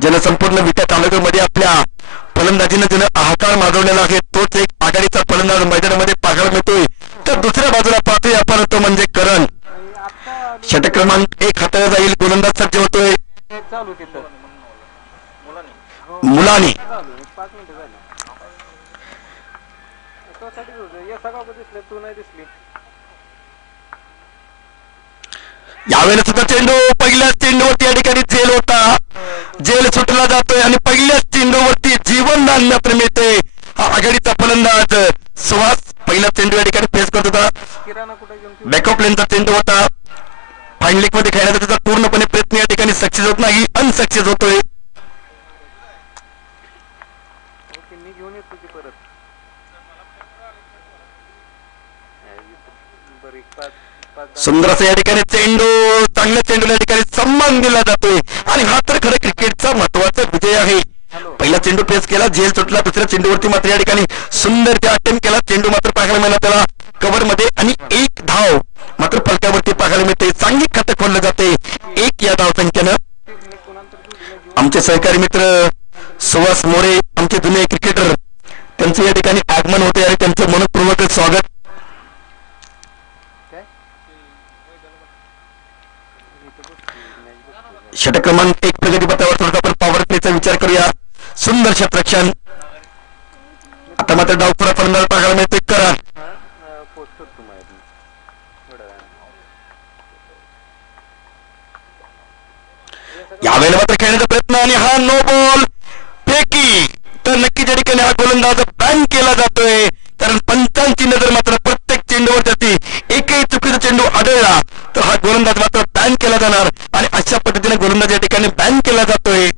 ज्यानं संपूर्ण विटा तालुक्यामध्ये आपल्या फलंदाजीनं ज्यानं हाहाकार माजवलेला आहे तोच एक आघाडीचा फलंदाज मैदानामध्ये पाहायला मिळतोय. तर दुसऱ्या बाजूला पाहतोय आपण तो म्हणजे करण. षटक क्रमांक 1 हाताळला जाईल. गोलंदाज सज्ज होतोय मुलानी. यावेळेला सुद्धा चेंडू पहिल्याच चेंडूवरती या ठिकाणी झेल होता. झेल सुटला जातोय आणि पहिल्याच चेंडूवरती जीवनदान मात्र मिळते. हा आघाडीचा फलंदाज सुहास पहिला चेंडू या ठिकाणी फेस करत होता. बॅकअप लेनचा चेंडू होता. फाईन लेग मध्ये खेळण्याचा त्याचा पूर्णपणे प्रयत्न या ठिकाणी सक्सेस होत नाही, अनसक्सेस होतोय. सुंदर असं या ठिकाणी चेंडू, चांगल्या चेंडूला या ठिकाणी सन्मान दिला जातोय आणि हा तर खरं क्रिकेटचा महत्वाचा विजय आहे. पहिला चेंडू फेस केला, झेल सुटला. दुसऱ्या चेंडूवरती मात्र या ठिकाणी सुंदर त्या अटेम्प्ट केला. चेंडू मात्र पाहायला मिळाला त्याला कव्हर मध्ये आणि एक धाव मात्र फलकावरती पाहायला मिळते. चांगली खातं खोललं जाते 1 या धाव संख्येनं. आमचे सहकारी मित्र सुहास मोरे, आमचे जुने क्रिकेटर, त्यांचं या ठिकाणी आगमन होते आणि त्यांचं मनपूर्वक स्वागत. षटक क्रमांक 1 प्रगतीपथावर थोडं आपण पॉवर प्लेचा विचार करूया. सुंदर क्षेत्ररक्षण. आता मात्र डावखुरा फलंदाज पाहायला मिळतोय करण. यावेळेला मात्र खेळण्याचा प्रयत्न आणि हा नो बॉल फेकी. तर नक्कीच या ठिकाणी हा गोलंदाज बॅन केला जातोय, कारण पंचांची नजर मात्र प्रत्येक चेंडूवर जाते. एकही चुकीचा चेंडू आढळला तर हा गोलंदाज मात्र बॅन केला जाणार आणि अशा पद्धतीने गोलंदाज या ठिकाणी बॅन केला जातोय.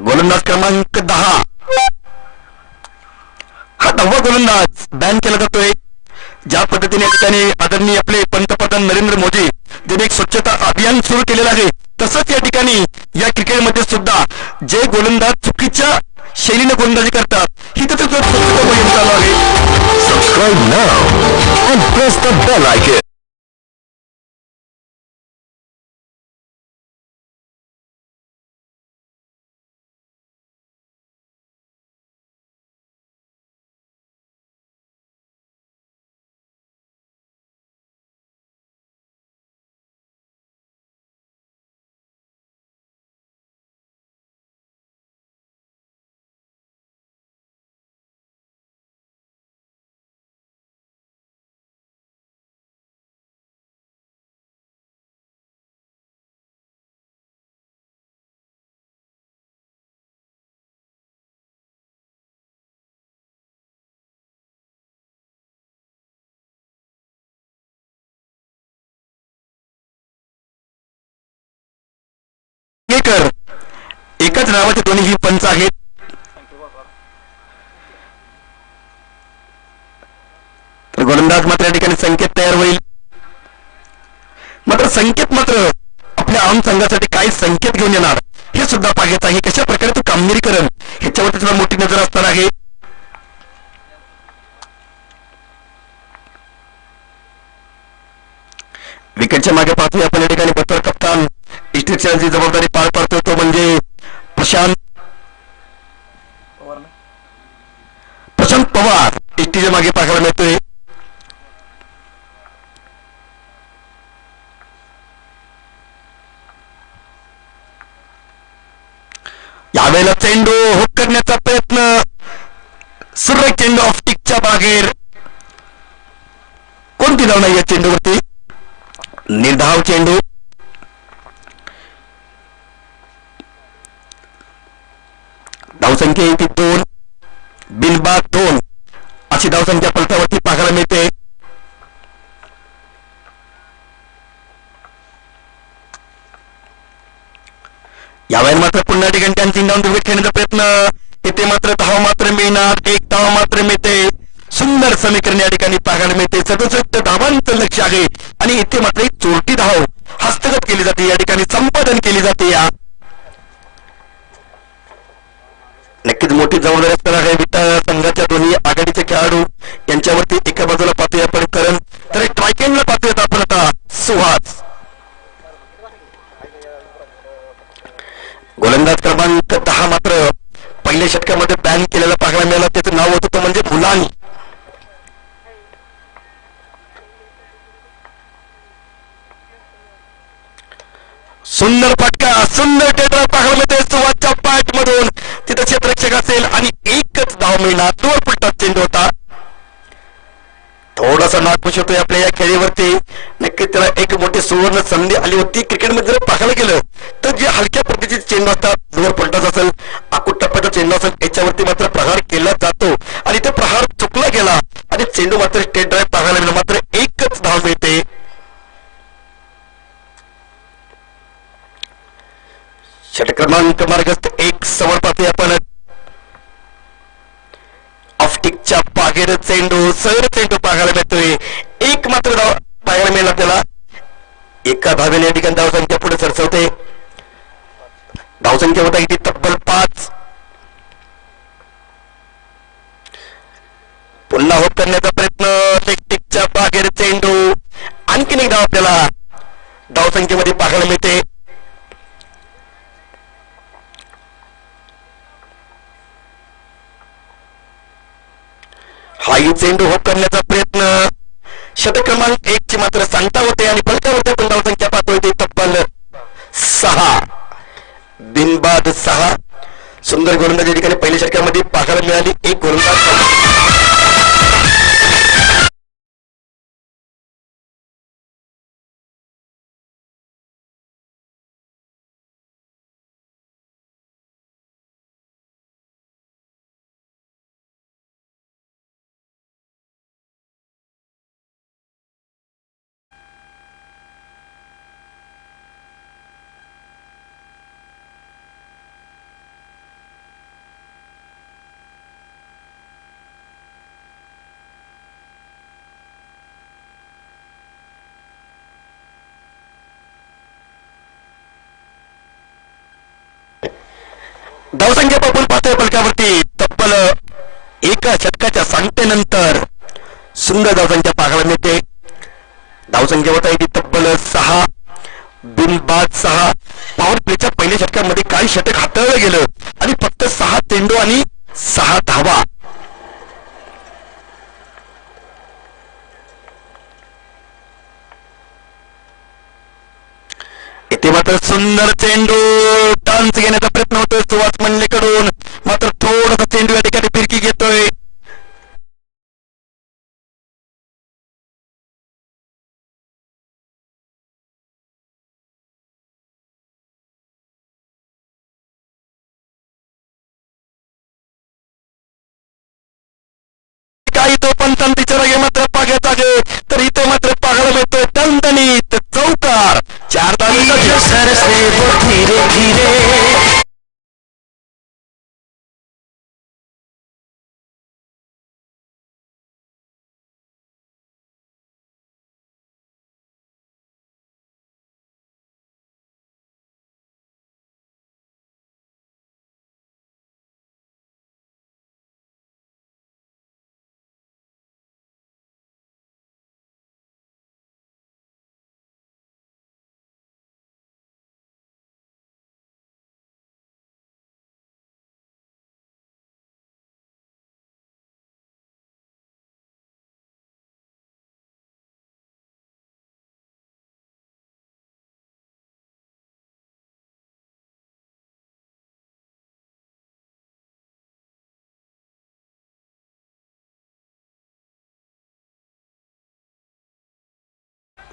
गोलंदाज क्रमांक 10, हा 10वा गोलंदाज बॅन केला जातोय. ज्या पद्धतीने या ठिकाणी आदरणीय आपले पंतप्रधान नरेंद्र मोदी ज्यांनी एक स्वच्छता अभियान सुरू केलेलं आहे, तसंच या ठिकाणी या क्रिकेटमध्ये सुद्धा जे गोलंदाज चुकीच्या शैलीने गोलंदाजी करतात ही त्याचं स्वच्छता मोहीम चालू आहे. Subscribe now and press the bell icon. एकच नावाचे दोन्ही पंच आहेत. तर गोलंदाज मात्र या ठिकाणी संकेत तयार होईल. मात्र संकेत मात्र आपल्या आम संघासाठी काय संकेत घेऊन येणार हे सुद्धा पाहायचं आहे. कशा प्रकारे तो कामगिरी करेल ह्याच्यावरती सुद्धा मोठी नजर असणार आहे. विकेटच्या मागे पाहतोय आपण या ठिकाणी बतौर कप्तान इष्टिकची जबाबदारी पार पाडतोय तो म्हणजे प्रशांत पवार. इष्टीच्या मागे पाहायला मिळतोय. यावेळेला चेंडू हुक करण्याचा प्रयत्न, सुरेख चेंडू ऑफ टिकच्या बाहेर. कोणती धाव नाही या चेंडूवरती, निर्धाव चेंडू. धावसंख्या येते 2, बिनबाद 2 अशी धावसंख्या फलकावरती पाहायला मिळते. यावेळेला मात्र पुन्हा ठिकाणी त्यांची डाऊन विकेट खेळण्याचा प्रयत्न, इथे मात्र धाव मात्र मिळणार, 1 धाव मात्र मिळते. सुंदर समीकरण या ठिकाणी पाहायला मिळते. 67 धावांचं लक्ष आहे आणि इथे मात्र एक चोरटी धाव हस्तगत केली जाते, या ठिकाणी संपादन केली जाते. या नक्कीच मोठी जबाबदारी असणार आहे विटा संघाच्या दोन्ही आघाडीचे खेळाडू यांच्यावरती. एका बाजूला पाहतोय आपण करण, तर एक ट्रायकेंडला पाहतोय आपण आता सुहास. गोलंदाज क्रमांक 10 मात्र पहिल्या षटकामध्ये बॅन केलेला पाहायला मिळाला. त्याचं नाव होतं तो म्हणजे मुलानी. सुंदर फटका, सुंदर टेडर पाहायला मिळते सुवासच्या पॅट मधून. तिथे क्षेत्ररक्षक असेल आणि एकच धाव मिळणार. दूर पलटा चेंडू होता. थोडासा नाखुश होतोय आपल्या या खेळीवरती. नक्की त्याला एक मोठी सुवर्ण संधी आली होती. क्रिकेटमध्ये जर पाहायला गेलं तर जे हलक्या पद्धतीचे चेंडू असतात, दूर पलटाच असेल, आकुट टप्प्याचा चेंडू असेल, याच्यावरती मात्र प्रहार केला जातो आणि तो प्रहार चुकला गेला आणि चेंडू मात्र स्टेट ड्राईव्ह पाहायला मिळाला. मात्र एकच धाव मिळते. षटक क्रमांक मार्गस्थ 1 समोर पाहतोय आपण. ऑफटिकच्या बाहेर चेंडू, सर चेंडू पाहायला मिळतोय. एक मात्र धाव पाहायला मिळाला त्याला. एका धावेने या ठिकाणी धावसंख्या पुढे सरसवते. धावसंख्या होता किती? तब्बल 5. पुन्हा होप करण्याचा प्रयत्न. टेकटिकच्या बाहेर चेंडू. आणखीन एक धाव आपल्याला धावसंख्येमध्ये पाहायला मिळते. हाही चेंडू होप करण्याचा प्रयत्न. षटक क्रमांक 1 ची मात्र सांगता होते आणि फलकावरती आपण धावसंख्या पाहतोय ते तब्बल 6. बिनबाद 6. सुंदर गोलंदाज या ठिकाणी पहिल्या षटकामध्ये पाहायला मिळाली. एक गोलंदाज धावसंख्या आपण पाहतोय फलकावरती. तब्बल एका षटकाच्या सांगतेनंतर सुंदर धावसंख्या पाहायला मिळते. धावसंख्या होत आहे ती तब्बल 6. बिनबाद 6. पॉवर प्लेच्या पहिल्या षटकामध्ये काही षटक हाताळलं गेलं आणि फक्त 6 चेंडू आणि 6 धावा. इथे मात्र सुंदर चेंडू टान्स घेण्याचा प्रयत्न होतोय सुहास मंडलेकडून. मात्र थोडासा चेंडू या ठिकाणी फिरकी घेतोय. काही तो पंचांतीच्या जागे मात्र पाग्याचा गे, तर इथे मात्र पाहायला मिळतोय दणदणीत चौकार. 4 धावेचा सरसे धीरे धीरे.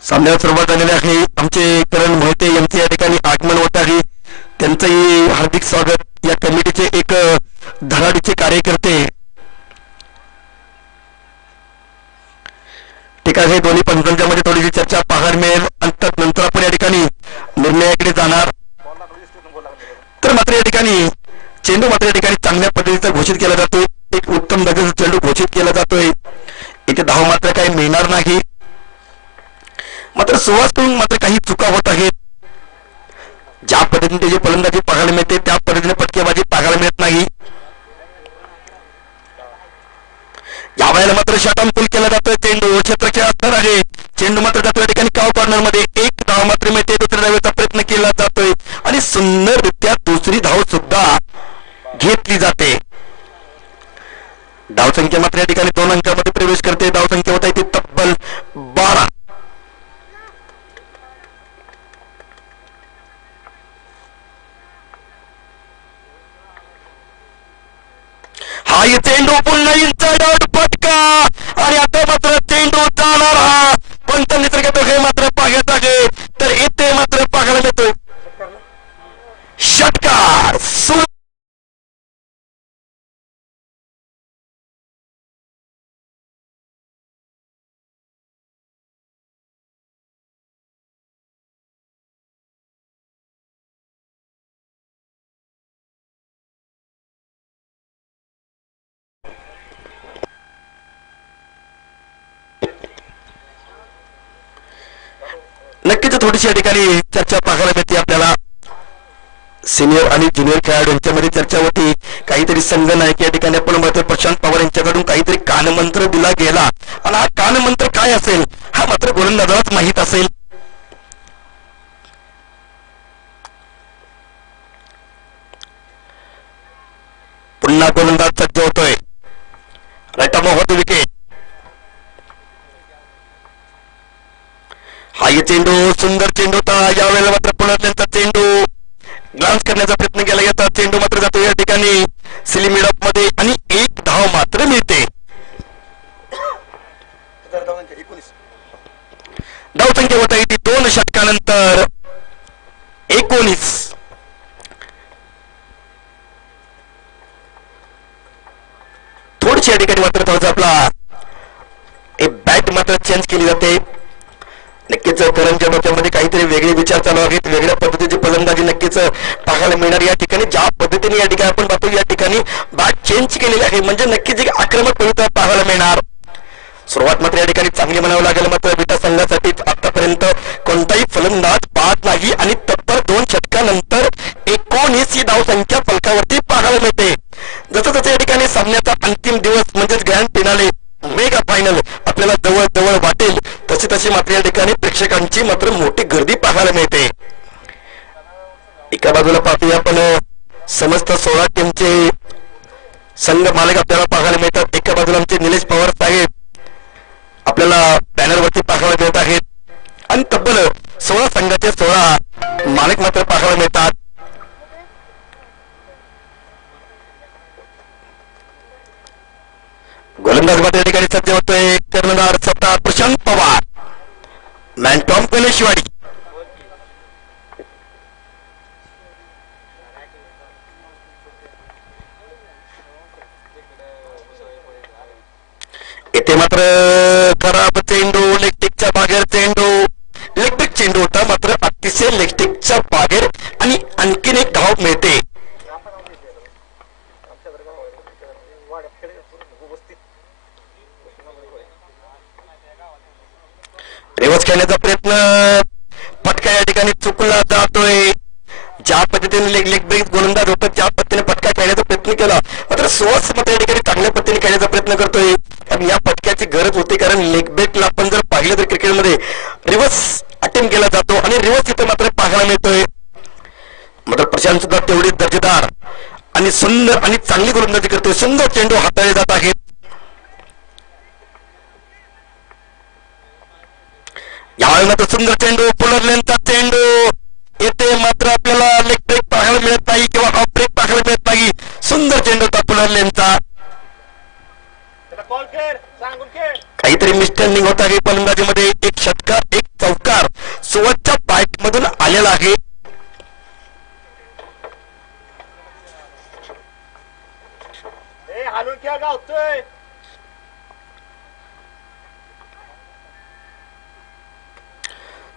सामन्याला सुरुवात झालेली आहे. आमचे करण मोहिते यांचे या ठिकाणी आगमन होत आहे. त्यांचंही हार्दिक स्वागत. या कमिटीचे एक धडाडीचे कार्यकर्ते. ठीक आहे, दोन्ही पंचांच्या मध्ये थोडीशी चर्चा पाहायला मिळेल आणि नंतर आपण या ठिकाणी निर्णयाकडे जाणार. तर मात्र या ठिकाणी चेंडू मात्र या ठिकाणी चांगल्या पद्धतीचा घोषित केला जातोय. एक उत्तम दर्जाचा चेंडू घोषित केला जातोय. इथे धाव मात्र काही मिळणार नाही. मात्र सुहासकडून मात्र काही चुका होत आहेत. ज्या पद्धतीने त्याची फलंदाजी पाहायला मिळते त्या पद्धतीने फटकेबाजी पाहायला मिळत नाही. यावेळेला मात्र शॉर्ट पुल केला जातोय. चेंडू क्षेत्ररक्षक असणार आहे. चेंडू मात्र जातो या ठिकाणी काव कॉर्नर मध्ये. एक धाव मात्र मिळते. दुसऱ्या धावेचा प्रयत्न केला जातोय आणि सुंदररित्या दुसरी धाव सुद्धा सुद्धा घेतली जाते. धावसंख्या मात्र या ठिकाणी 2 अंकामध्ये प्रवेश करते. धावसंख्या होत आहे ती तब्बल 12. हा चेंडू पुन्हा इनसाइड आउट फटका आणि आता मात्र चेंडू जाणार हा कोणता निसर्गात हे मात्र पाहायचा आहे तर इथे मात्र पाहायला मिळतोय षटकार. नक्कीच थोडीशी या ठिकाणी चर्चा पाहायला मिळते आपल्याला. सिनियर आणि ज्युनियर खेळाडू यांच्यामध्ये चर्चा होती. काहीतरी संघ नायक या ठिकाणी आपण म्हणतो प्रशांत पवार यांच्याकडून काहीतरी कानमंत्र दिला गेला आणि हा कानमंत्र काय असेल हा मात्र गोलंदाजालाच माहीत असेल. पुन्हा गोलंदाज सज्ज होतोय. राईट मोहर विकेट. हा चेंडू सुंदर चेंडू होता. यावेळेला मात्र पुन्हा त्यांचा चेंडू ग्लान्स करण्याचा प्रयत्न केला जातो. चेंडू मात्र जातो या ठिकाणी सिली मिडअप मध्ये आणि 1 धाव मात्र मिळते. धावसंख्या होत आहे ती 2 षटकानंतर 19. थोडीशी या ठिकाणी मात्र थोडासा आपला बॅट मात्र चेंज केली जाते. नक्कीच करणच्या डोक्यामध्ये काहीतरी वेगळे विचार चालू आहेत. वेगळ्या पद्धतीची फलंदाजी नक्कीच पाहायला मिळणार. या ठिकाणी ज्या पद्धतीने या ठिकाणी आपण पाहतो या ठिकाणी बॅट चेंज केलेली आहे म्हणजे नक्कीच एक आक्रमक पवित्र पाहायला मिळणार. सुरुवात मात्र या ठिकाणी चांगली म्हणावं लागेल. मात्र विटा संघासाठी आतापर्यंत कोणताही फलंदाज बाद नाही आणि तब्बल 2 षटकानंतर 19 ही धावसंख्या फलकावरती पाहायला मिळते. जसं जसं या ठिकाणी सामन्याचा अंतिम दिवस म्हणजेच ग्रँड फिनाले मेगा फायनल आपल्याला जवळ जवळ वाटेल तशी तशी मात्र या ठिकाणी प्रेक्षकांची मात्र मोठी गर्दी पाहायला मिळते. एका बाजूला पाहतोय आपण समस्त 16 टीमचे संघ मालक आपल्याला पाहायला मिळतात. एका बाजूला आमचे निलेश पवार साहेब आपल्याला बॅनरवरती पाहायला मिळत आहेत आणि तब्बल 16 संघाचे 16 मालक मात्र पाहायला मिळतात. गोलंदाज मात्र या ठिकाणी सज्ज होतोय. कर्णधार स्वतः प्रशांत पवार मॅनटॉम कलेशवाडी. इथे मात्र खराब चेंडू लेगटिकच्या बाहेर चेंडू लेगटिक चेंडू होता मात्र अतिशय लेगटिकच्या बाहेर आणि आणखीन 1 धाव मिळते. रिवर्स खेळण्याचा प्रयत्न फटका या ठिकाणी चुकला जातोय. ज्या पद्धतीने लेग ब्रेक गोलंदाज होतात त्या पद्धतीने फटका खेळण्याचा प्रयत्न केला मात्र सोस मात्र या ठिकाणी चांगल्या पद्धतीने खेळण्याचा प्रयत्न करतोय. आणि या फटक्याची गरज होती कारण लेग ब्रेकला आपण जर पाहिलं तर क्रिकेटमध्ये रिव्हर्स अटेम्प्ट केला जातो आणि रिव्हर्स इथे मात्र पाहायला मिळतोय. मात्र प्रशांत सुद्धा तेवढी दर्जेदार आणि सुंदर आणि चांगली गोलंदाजी करतोय. सुंदर चेंडू हाताळले जात आहेत. यावेळेला तर सुंदर चेंडू पुनर्लेनचा चेंडू येथे मात्र आपल्याला लेग ब्रेक पाहायला मिळत नाही किंवा ऑफ ब्रेक पाहायला मिळत नाही. सुंदर चेंडू होता पुनर्लेनचा. काहीतरी मिस्टर्निंग होत आहे फलंदाजीमध्ये. 1 षटकार 1 चौकार सुवतच्या बॅट मधून आलेला आहे.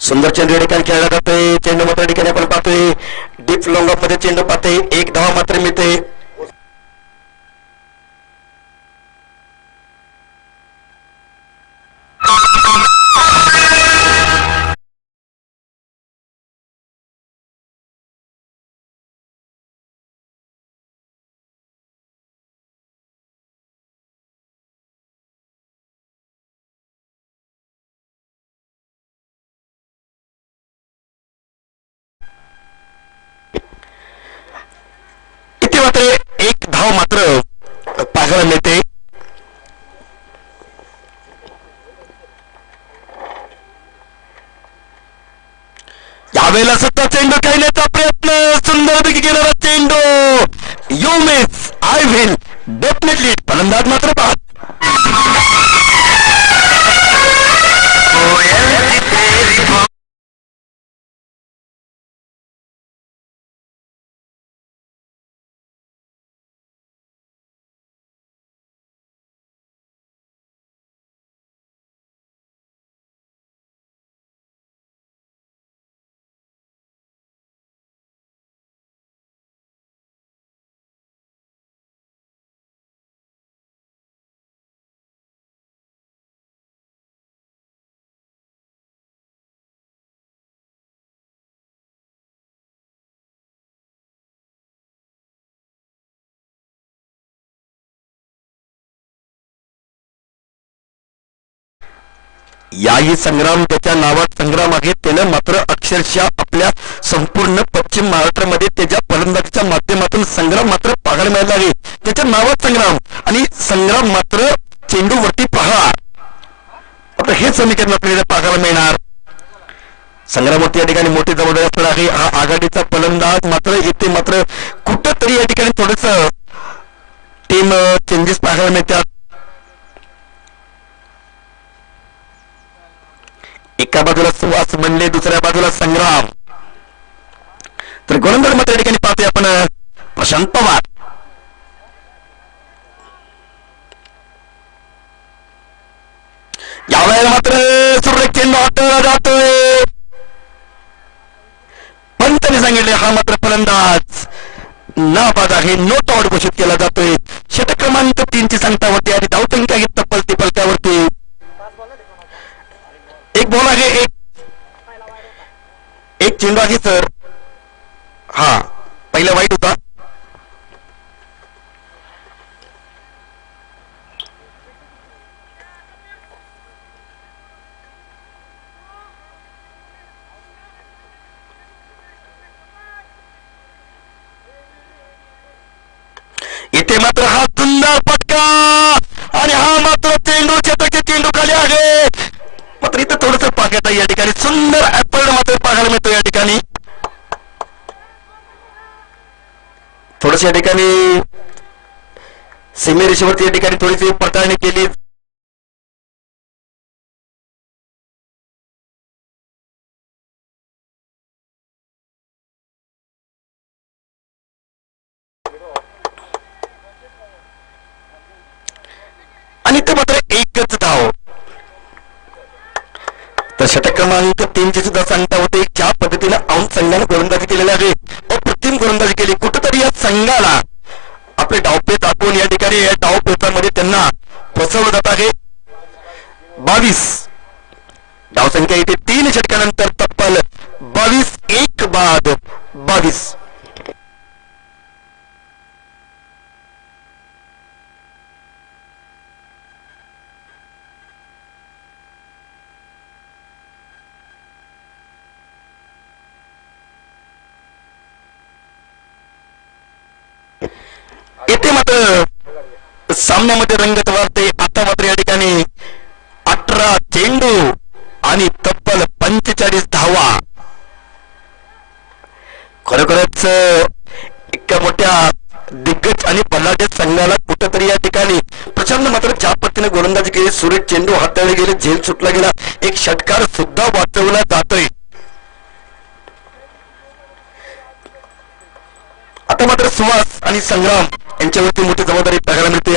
सुंदर चेंडू या ठिकाणी खेळला जातोय. चेंडू मात्र ठिकाणी आपण पाहतोय डीप लॉंग ऑफ मध्ये चेंडू पाहतोय. 1 धाव मात्र मिळते. धाव मात्र पाहायला मिळते. यावेळेला सत्ता चेंडू खेळण्याचा प्रयत्न, सुंदरपैकी गेलेला चेंडू, you miss I will definitely. फलंदाज मात्र बाद. याही संग्राम त्याच्या नावात संग्राम आहे. त्यानं मात्र अक्षरशः आपल्या संपूर्ण पश्चिम महाराष्ट्रामध्ये त्याच्या फलंदाजीच्या माध्यमातून संग्राम मात्र पाहायला मिळाला आहे. त्याच्या नावात संग्राम आणि संग्राम मात्र चेंडूवरती पहा. आता हे समीकरण आपल्याला पाहायला मिळणार. संग्रामवरती या ठिकाणी मोठी जबाबदारी असणार आहे. हा आघाडीचा फलंदाज मात्र इथे मात्र कुठंतरी या ठिकाणी थोडस टीम चेंजेस पाहायला मिळतात. एका बाजूला सुहास म्हणले, दुसऱ्या बाजूला संग्राम. तर गोलंदाज मात्र या ठिकाणी पाहतोय आपण प्रशांत पवार. यावेळेला मात्र सुरेख चेंडू हाताळला जातोय. पंतने सांगितले हा मात्र फलंदाज नाबाद आहे, नोट आउट घोषित केला जातोय. षटक क्रमांक 3 ची संख्यावरती आणि धावसंख्या आहे तब्बल फलकावरती. एक बॉल आहे, एक चेंडू आहे सर. हा पहिला वाईट होता. इथे मात्र हा सुंदर फटका आणि हा मात्र चेंडू चेंडूचे चेंडू खाली आहे. मात्र इथं थोडस पाहत आहे या ठिकाणी सुंदर ऍपल मात्र पाहायला मिळतो. या ठिकाणी थोडस या ठिकाणी सीमेरेषेवरती या ठिकाणी थोडीशी पडताळणी केली. आणि ते मात्र एकच धाव. तर षटक क्रमांक 3 ची सुद्धा सांगता होते. ज्या पद्धतीने औंध संघाने गोलंदाजी केलेली आहे, अप्रतिम गोलंदाजी केली. कुठेतरी या संघाला आपले डावपेच दाखवून या ठिकाणी या डावपेचामध्ये त्यांना फसवलं जात आहे. 22 धावसंख्या इथे 3 षटकानंतर तब्बल 22, एक बाद 22. येथे मात्र सामन्यामध्ये रंगत वाढते. आता मात्र या ठिकाणी 18 चेंडू आणि तब्बल 45 धावा. खरोखरच एका मोठ्या दिग्गज आणि बलाढ्य संघाला कुठेतरी या ठिकाणी प्रचंड मात्र ज्या पद्धतीने गोलंदाजी केली, सुरेख चेंडू हाताळले गेले, झेल सुटला गेला, एक षटकार सुद्धा वाचवला जातोय. आता मात्र सुहास आणि संग्राम यांच्यावरती मोठी जबाबदारी पाहायला मिळते.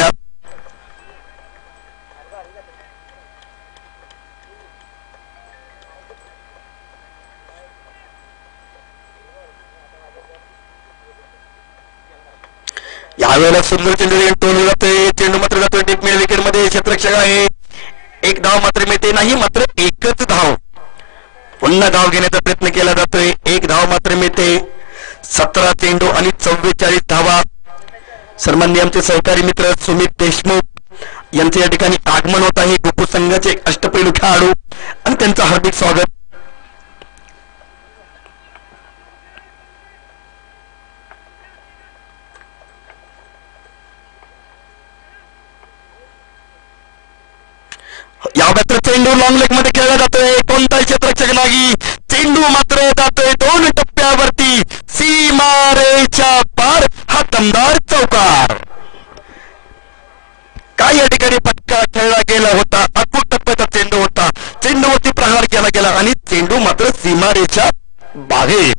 यावेळेला सुंदर चेंडू टोलला जातोय. चेंडू मात्र जातोय डीप मिड विकेट मध्ये. क्षेत्ररक्षक आहे, एक धाव मात्र मिळते नाही, मात्र एकच धाव. पुन्हा धाव घेण्याचा प्रयत्न केला जातोय, एक धाव मात्र मिळते. 17 चेंडू आणि 44 धावा. सन्माननीय आमचे सहकारी मित्र सुमित देशमुख यांचे या ठिकाणी आगमन होत आहे. गोकुळ संघाचे एक अष्टपैलू खेळाडू आणि त्यांचं हार्दिक स्वागत. या मात्र चेंडू लॉंग लेग मध्ये खेळला जातोय, कोणताही क्षेत्ररक्षक नाही. चेंडू मात्र जातोय 2 टप्प्यावरती, सीमारेच्या पार. हा दमदार चौकार. काय या ठिकाणी फटका खेळला गेला होता, अद्भुत टप्प्याचा चेंडू होता. चेंडूवरती प्रहार केला गेला आणि चेंडू मात्र सीमारेच्या बाहेर.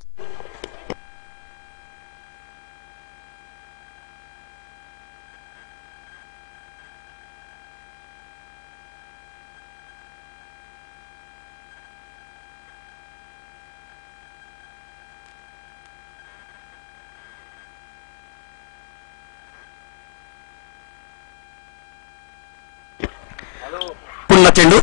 पुन्हा चेंडू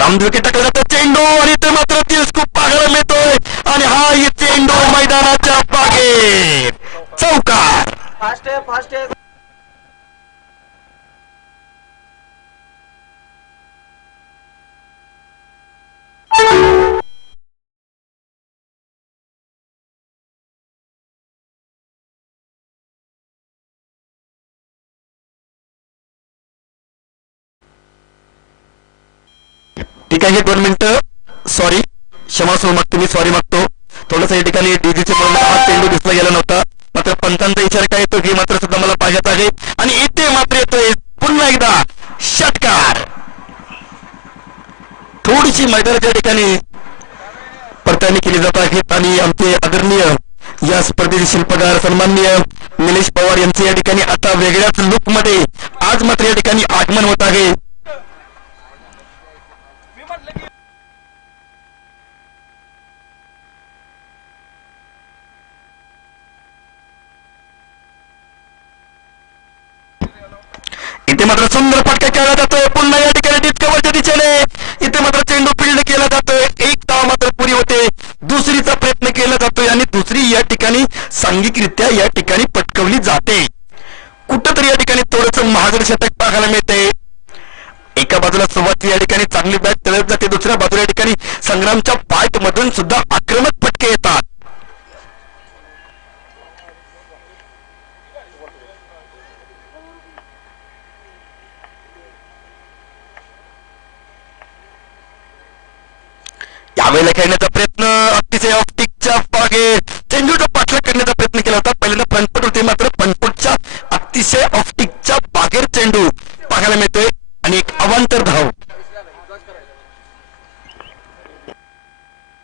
रामद्विके टाकला जातो चेंडू आणि ते मात्र खूप पाहायला मिळतोय आणि हा चेंडू मैदानाच्या बागेत. चौकार. ठीक आहे, 2 मिनिटं. सॉरी, क्षमा मागतो मी, सॉरी मागतो. थोडस या ठिकाणी डीजीचे हा चेंडू दिसला गेला नव्हता. मात्र पंचांचा इशारा काय येतो की मात्र सुद्धा मला पाहत आहे आणि इथे मात्र येतोय पुन्हा एकदा षटकार. थोडीशी मैदानाच्या ठिकाणी पडताळणी केली जात आहेत आणि आमचे आदरणीय या स्पर्धेचे शिल्पकार सन्माननीय निलेश पवार यांचे या ठिकाणी आता वेगळ्याच लुक मध्ये आज मात्र या ठिकाणी आगमन होत आहे. इथे मात्र सुंदर फटका खेळला जातोय, पुन्हा या ठिकाणी डिस्कवरच्या दिशेने इथे मात्र चेंडू फिल्ड केला जातोय. एक धाव मात्र पुरी होते, दुसरीचा प्रयत्न केला जातोय आणि दुसरी या ठिकाणी सांघिकरित्या या ठिकाणी पटकवली जाते. कुठंतरी या ठिकाणी थोडस महाजन शतक पाहायला मिळते. एका बाजूला सुरुवात या ठिकाणी चांगली बॅट तळत जाते, दुसऱ्या बाजूला या ठिकाणी संग्रामच्या पाठ मधून सुद्धा आक्रमक फटके येतात. यावेळेला खेळण्याचा प्रयत्न अतिशय ऑप्टिकच्या मागे चेंडूचा पाठलाग करण्याचा प्रयत्न केला होता. पहिल्यांदा फ्रंटफुट होते, मात्र फ्रंटफुटच्या अतिशय ऑप्टिकच्या बाहेर चेंडू पाहायला मिळतोय आणि एक अवांतर धाव.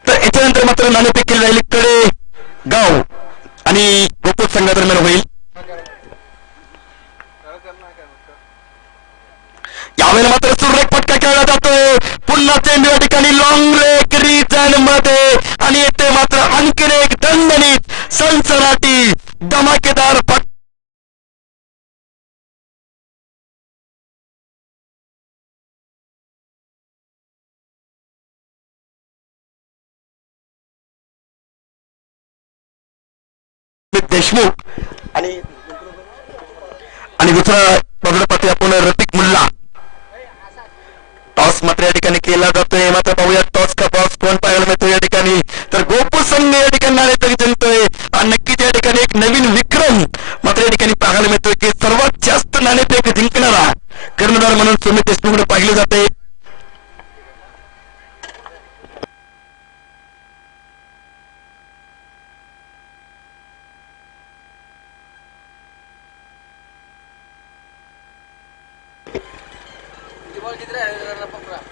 तर याच्यानंतर मात्र नाणेफेक केली राहिली कडे गाव आणि गोकुळ संघादरम्यान होईल. यावेळेला मात्र सुरेख फटका खेळला जातोय, पुन्हा चेंडू या ठिकाणी लॉंग लेग रिजन मध्ये आणि येथे मात्र आणखीन एक दणदणीत सनसनाटी धमाकेदार फटका. देशमुख आणि दुसरा बाजूला पाहतोय आपण रफिक मुल्ला. टॉस मात्र या ठिकाणी केला जातोय, मात्र पाहूया टॉस का बॉस कोण पाहायला मिळतो या ठिकाणी. तर गोकुळ संघ या ठिकाणी नाणेफेक जिंकतोय आणि नक्कीच या ठिकाणी एक नवीन विक्रम मात्र या ठिकाणी पाहायला मिळतोय की सर्वात जास्त नाणेफेक जिंकणारा कर्णधार म्हणून सुमित देशमुखकडे पाहिले जाते.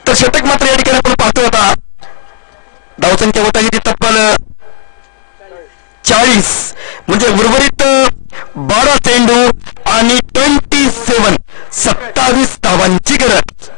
तर षटक मात्र या ठिकाणी आपण पाहतो आता धावसंख्या होत आहे ती तब्बल 40, म्हणजे उर्वरित 12 चेंडू आणि 27 धावांची गरज.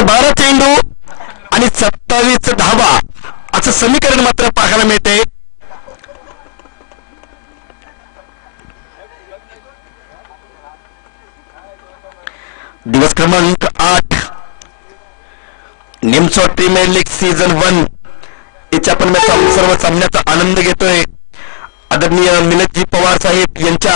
तर 12 चेंडू आणि 27 धावा असं समीकरण मात्र पाहायला मिळते. दिवस क्रमांक 8 निमसो प्रीमियर लीग सीझन 1 याच्या आपण सर्व सामन्याचा आनंद घेतोय. आदरणीय मिलतजी पवार साहेब यांच्या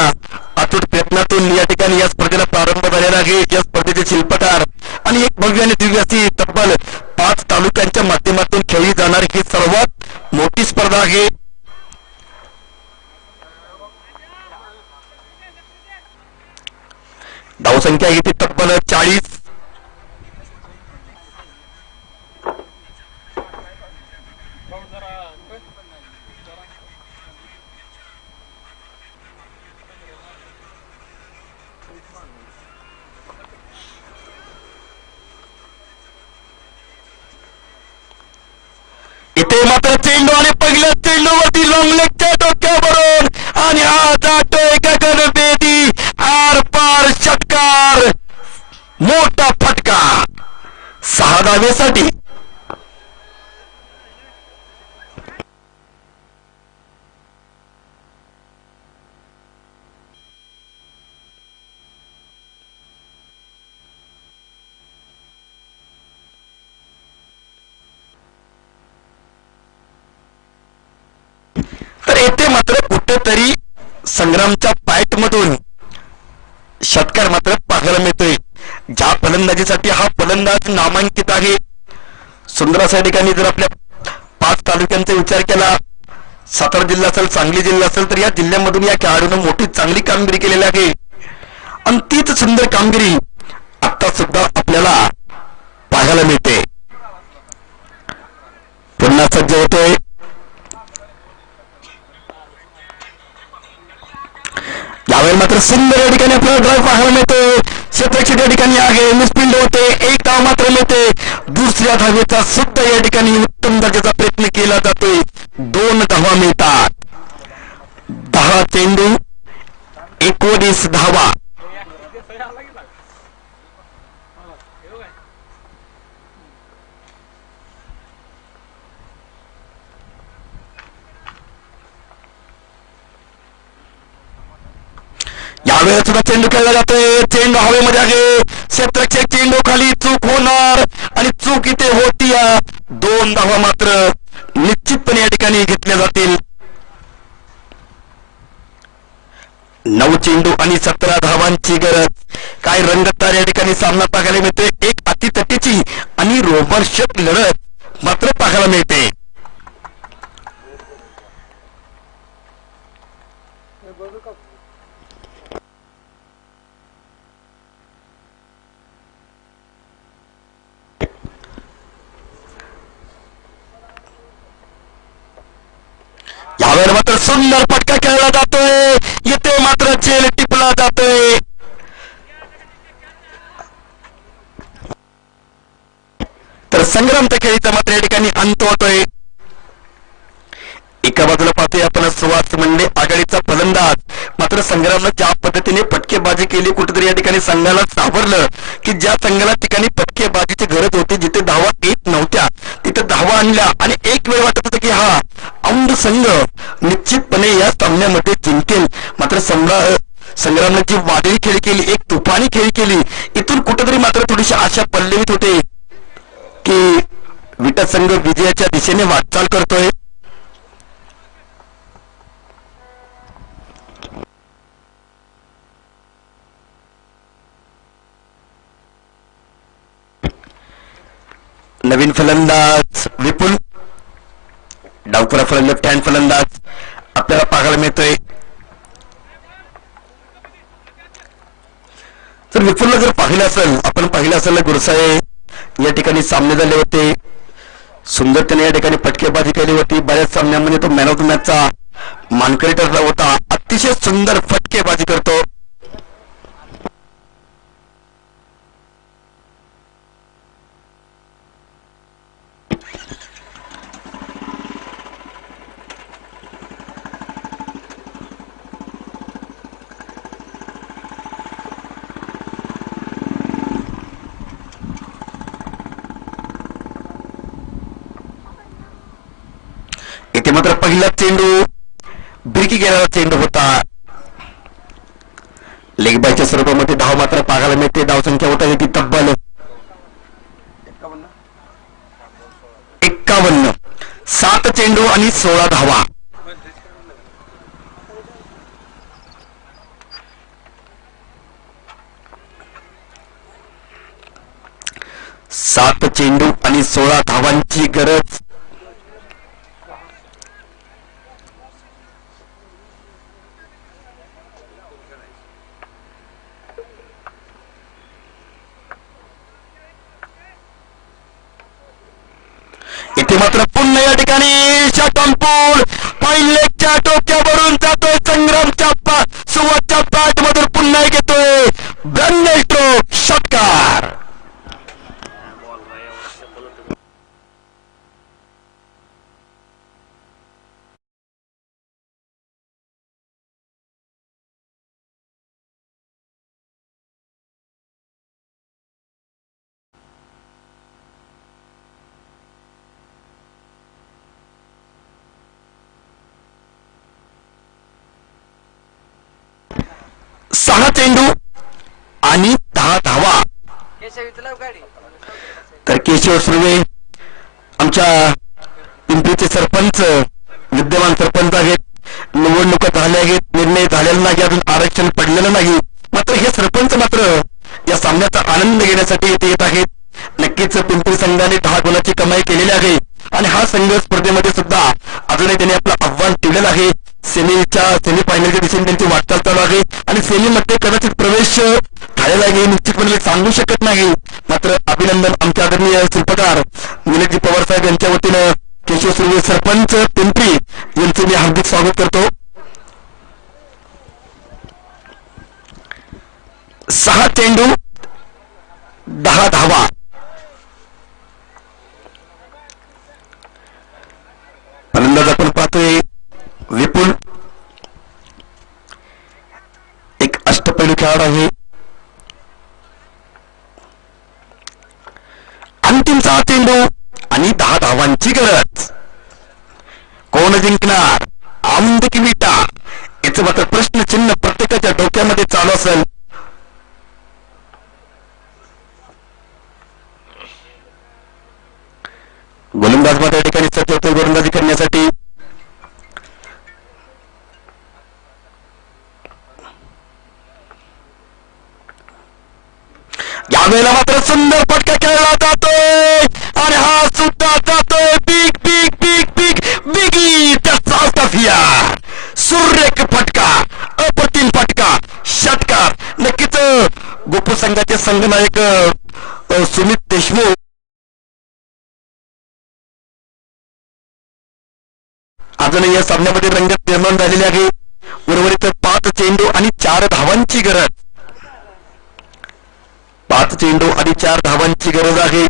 अतूट प्रयत्नातून या ठिकाणी या स्पर्धेला प्रारंभ झालेला आहे. या स्पर्धेचे शिल्पकार आणि एक भव्य आणि दिव्य अशी तब्बल 5 तालुक्यांच्या माध्यमातून खेळली जाणारी ही सर्वात मोठी स्पर्धा आहे. धावसंख्या ही ती तब्बल 40. इथे मात्र चेंडू आणि पहिल्या चेंडूवरती लॉंग लेगच्या डोक्यावरून आणि हा जातोय गगनभेदी आर पार षटकार. मोठा फटका 6 धावेसाठी. तर येथे मात्र कुठेतरी संग्रामच्या पॅट मधून षटकार मात्र पाहायला मिळतोय. ज्या फलंदाजीसाठी हा फलंदाज नामांकित आहे. सुंदर अशा ठिकाणी जर आपल्या 5 तालुक्यांचा विचार केला, सातारा जिल्हा असेल, सांगली जिल्हा असेल, तर या जिल्ह्यामधून या खेळाडूने मोठी चांगली कामगिरी केलेली आहे. आणि तीच सुंदर कामगिरी आता सुद्धा आपल्याला पाहायला मिळते. पुन्हा सज्ज होतोय यावेळी मात्र सुंदर या ठिकाणी आपल्याला ड्राईव्ह पाहायला मिळतो. क्षेत्रक्षेत्र या ठिकाणी आहे, मिसफिल्ड होते, 1 धाव मात्र मिळते. दुसऱ्या धावेचा सुद्धा या ठिकाणी उत्तम दर्जाचा प्रयत्न केला जातोय. 2 धावा मिळतात. 10 चेंडू 19 धावा. यावेळेस सुद्धा चेंडू खेळला जातोय. चेंडू हवेमध्ये आहे. क्षेत्रक्षक चेंडू खाली चूक होणार आणि चूक इथे होती. 2 धावा मात्र निश्चितपणे या ठिकाणी घेतल्या जातील. 9 चेंडू आणि 17 धावांची गरज. काय रंगतदार या ठिकाणी सामना पाहायला मिळतोय. एक अतितटीची आणि रोमांचक लढत मात्र पाहायला मिळते. यावेळेला मात्र सुंदर फटका खेळला जातोय. येथे मात्र झेल टिपला जातोय. तर संग्रामच्या खेळीचा मात्र या ठिकाणी अंत होतोय. एका बाजूला पाहतोय आपण सुहास मंडे आघाडीचा फलंदाज. मात्र संग्रामनं ज्या पद्धतीने फटकेबाजी केली, कुठेतरी या ठिकाणी संघाला सावरलं की ज्या संघाला ठिकाणी फटकेबाजीची गरज होती, जिथे धावा येत नव्हत्या तिथे धावा आणल्या आणि एक वेळ वाटत होतं की हा औंध संघ निश्चितपणे या सामन्यामध्ये जिंकेल. मात्र संग्रामने जी वादळी खेळी केली, एक तुफानी खेळी केली, इथून कुठेतरी मात्र थोडीशी आशा पल्लवित होते की विटा संघ विजयाच्या दिशेने वाटचाल करतोय. नवीन फलंदाज विपुल, डावखुरा लेफ्ट हँड फलंदाज आपल्याला पाहायला मिळतोय. तर विपुलला जर पाहिलं असेल, आपण पाहिलं असेल गुरसाळे या ठिकाणी सामने झाले होते. सुंदर त्याने या ठिकाणी फटकेबाजी केली होती. बऱ्याच सामन्यांमध्ये तो मॅन ऑफ द मॅचचा मानकरी ठरला होता. अतिशय सुंदर फटकेबाजी करतो. इथे मात्र पहिला चेंडू बिरकी गेलेला चेंडू होता. लेगबायच्या स्वरूपामध्ये धाव मात्र पाहायला मिळते. धावसंख्या होता ती तब्बल 51. 7 चेंडू आणि 16 धावा. सात चेंडू आणि 16 धावांची गरज. इथे मात्र पुन्हा या ठिकाणी षटंपूल पहिल्याच्या डोक्यावरून जातोय. संग्रामच्या सुवाच्या बॅट मधून पुन्हा घेतोय. ब्रँडेल स्ट्रोक षटकार. सहा चेंडू आणि 10 धावा. तर केशव सुर्वे आमच्या पिंपरीचे सरपंच विद्यमान सरपंच आहेत. निवडणुका झाल्या आहेत, निर्णय झालेला नाही, अजून आरक्षण पडलेलं नाही. मात्र हे सरपंच मात्र या सामन्याचा आनंद घेण्यासाठी येथे येत आहेत. नक्कीच पिंपरी संघाने 10 गुणाची कमाई केलेली आहे आणि हा संघ स्पर्धेमध्ये सुद्धा अजूनही त्यांनी आपलं आव्हान ठेवलेलं आहे. सेमीफायनलच्या दिशेने त्यांची वाटचाल चालू आहे आणि सेमीमध्ये कदाचित प्रवेश झालेला आहे निश्चितपणे सांगू शकत नाही. मात्र अभिनंदन आमचे आदरणीय शिल्पकार निलेशजी पवार साहेब यांच्या वतीनं केशव सुर्वे सरपंच पिंपरी यांचे मी हार्दिक स्वागत करतो. 6 चेंडू 10 धावा. फलंदाज आपण पाहतोय विपुल, एक अष्टपैलू खेळाडू आहे. अंतिम 6 चेंडू आणि 10 धावांची गरज. कोण जिंकणार, आमद की विटा, याचं मात्र प्रश्नचिन्ह प्रत्येकाच्या डोक्यामध्ये चालू असेल. गोलंदाज मात्र या ठिकाणी सज्ज होते गोलंदाजी करण्यासाठी. यावेळेला मात्र सुंदर फटका खेळला जातोय आणि हा सुद्धा जातोय बिग बिग बिग बिग बिगी त्याचा सुरेख फटका, अप्रतिम फटका, षटकार. नक्कीच गोपू संघाचे संघनायक सुमित देशमुख अजूनही या सामन्यामध्ये रंगत निर्माण झालेली आहे. उर्वरित 5 चेंडू आणि 4 धावांची गरज. 5 चेंडू आणि 4 धावांची गरज आहे.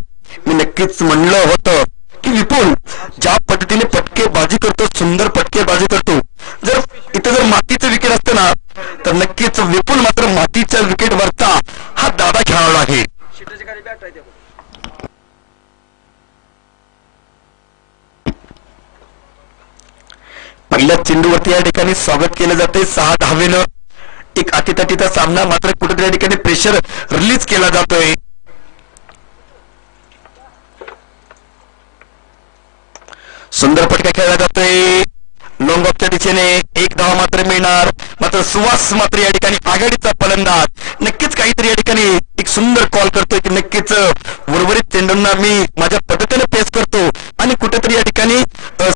मी नक्कीच म्हणलं होतं की विपुल ज्या पद्धतीने फटकेबाजी करतो, सुंदर फटकेबाजी करतो. जर इथे जर मातीचं विकेट असतं ना तर नक्कीच विपुल मात्र मातीच्या विकेटवरचा हा दादा खेळाडू आहे. पहिल्या चेंडूवरती या ठिकाणी स्वागत केलं जाते 6 धावेनं. एक अटीतटीचा सामना, मात्र कुठेतरी या ठिकाणी प्रेशर रिलीज केला जातोय. सुंदर फटका खेळला जातोय लॉंग ऑफच्या दिशेने. 1 धाव मात्र मिळणार. मात्र सुवास मात्र या ठिकाणी आघाडीचा फलंदाज. नक्कीच काहीतरी या ठिकाणी एक सुंदर